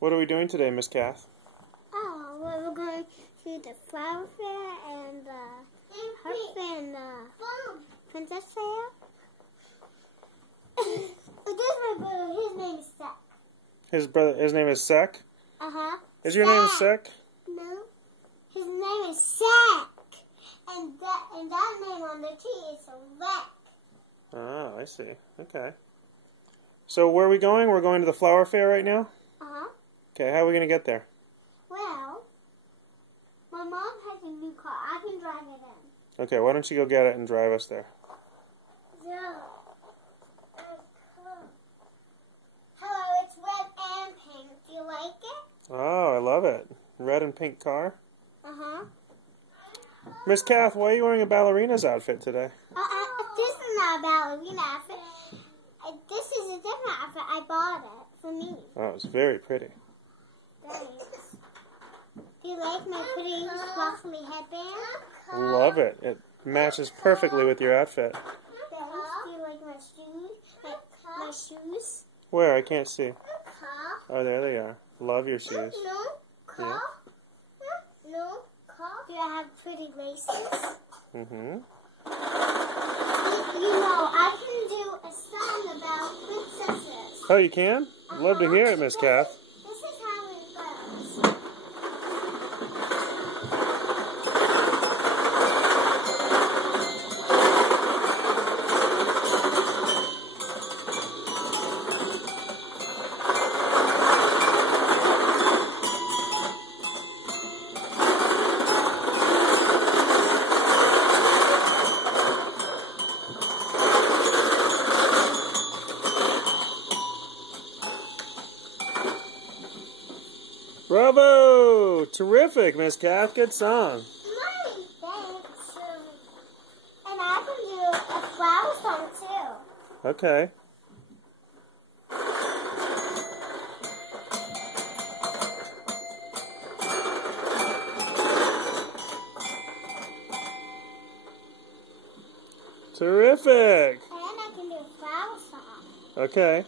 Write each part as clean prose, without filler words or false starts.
What are we doing today, Miss Kath? Oh, well, we're going to the flower fair and the harp fair and the princess fair. This is my brother. His name is Sek. His name is Sek? Uh-huh. Is your name Sek? No. His name is Sek. And that name on the T is a wreck. Oh, I see. Okay. So where are we going? We're going to the flower fair right now? Uh-huh. Okay, how are we going to get there? Well, my mom has a new car. I can drive it in. Okay, why don't you go get it and drive us there? Yeah. Hello, it's red and pink. Do you like it? Oh, I love it. Red and pink car. Uh-huh. Miss Kath, why are you wearing a ballerina's outfit today? This is not a ballerina outfit. This is a different outfit. I bought it for me. Oh, it's very pretty. Thanks. Do you like my pretty sparkly headband? Love it. It matches perfectly with your outfit. Thanks. Do you like my shoes? My shoes? Where? I can't see. Car? Oh, there they are. Love your shoes. No. Car? No. Car? Do you have pretty laces? Mm-hmm. You know, I can do a song about princesses. Oh, you can? Love to hear it, Miss Kath. This is how it goes. Bravo! Terrific, Miss Kath. Good song. Mommy, thanks. And I can do a flower song too. Okay. Terrific! And I can do a flower song. Okay.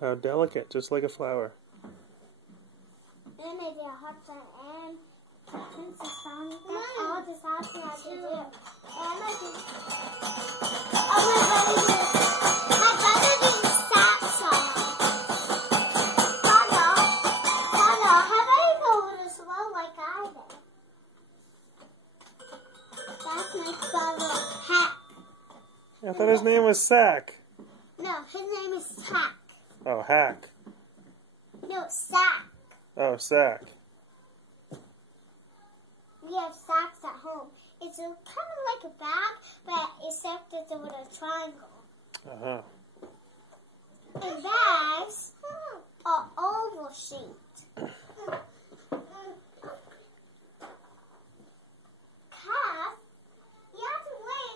How delicate, just like a flower. Then I do a hot song and princess song. That's all this option I can do. And I can... Oh, my brother did that song. Father, how about you go with a slow like I did? That's my brother, Hack. I thought his name was Sack. No, his name is Sack. Oh, Hack. No, Sack. Oh, Sack. We have sacks at home. It's kind of like a bag, but except it's with a triangle. Uh-huh. And bags are oval shaped. Calf, you have to wait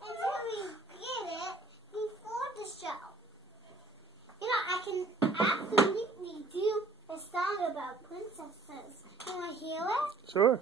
until we get it before the show. You know, I can absolutely do a song about princesses. You want to hear it? Sure.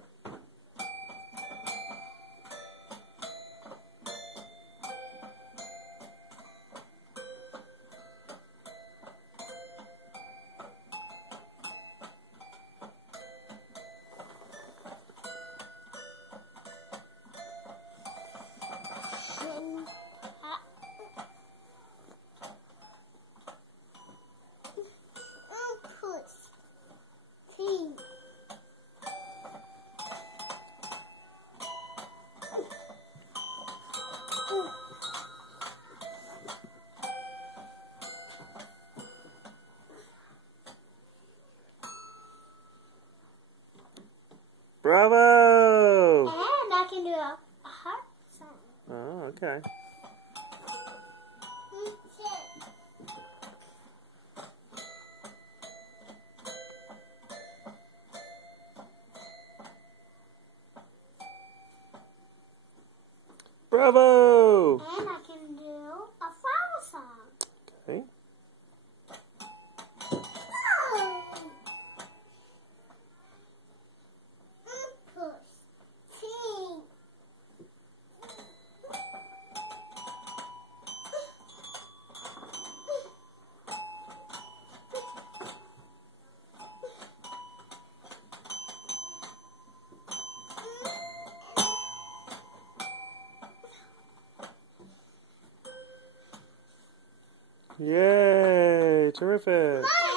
Bravo! And I can do a heart song. Oh, okay. Bravo! And I can do a flower song. Okay. Yay! Terrific. Mommy,